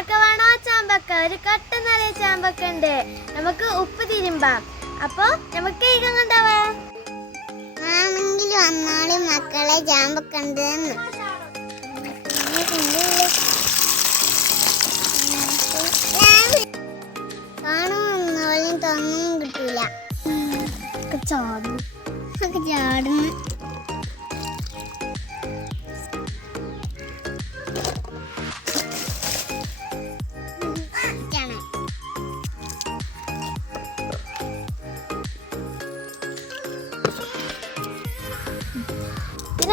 ചാമ്പക്ക വേണോ? ചാമ്പക്ക. ഒരു കട്ട നിറയെ ചാമ്പക്ക ഉണ്ട് നമുക്ക് ഉപ്പ് തിരുമ്പാം. അപ്പൊ നമുക്ക് കണ്ടാവാ മക്കളെ കാണുന്നോളും തൊന്നും കിട്ടൂല. ചാടുന്നു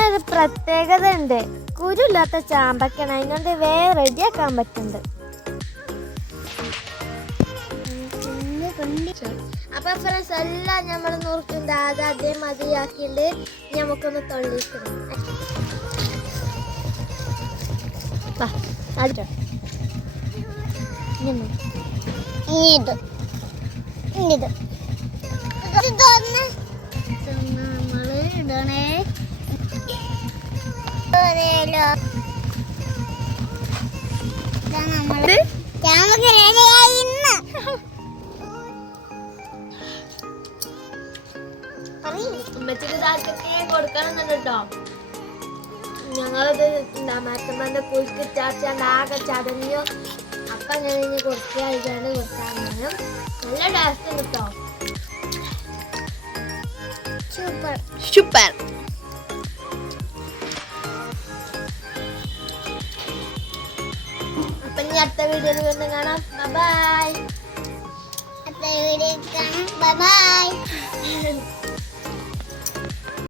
ഒരു പ്രത്യേകത ഉണ്ട് കുരുല്ലാത്ത ചാമ്പക്കാണ് അതിനോണ്ട് വേറെ റെഡിയാക്കാൻ പറ്റുന്നുണ്ട്. അപ്പൊ ഫ്രണ്ട്സ് എല്ലാം നമ്മൾ നുറുക്കുണ്ട് ആദ്യം അതേ മതിയാക്കിണ്ട് നമുക്കൊന്ന് തൊള്ളിക്കണം വാ നമ്മൾ ഇടണേ. കൊടുക്കണമെന്നുണ്ട് കേട്ടോ. ഞങ്ങളത് എന്താ മറ്റമ്മന്റെ കുഴിക്ക് ചാച്ചാണ്ട് ആകെ ചതഞ്ഞു. അപ്പൊ ഞാൻ ഇനി കഴിച്ചാണ്ട് കൊടുക്കാൻ നല്ല ടേസ്റ്റ് കിട്ടോ. സൂപ്പർ സൂപ്പർ ഇനി അടുത്ത വീഡിയോയിൽ വീണ്ടും കാണാം. ബൈ അടുത്ത വീഡിയോ കാണാം. ബൈ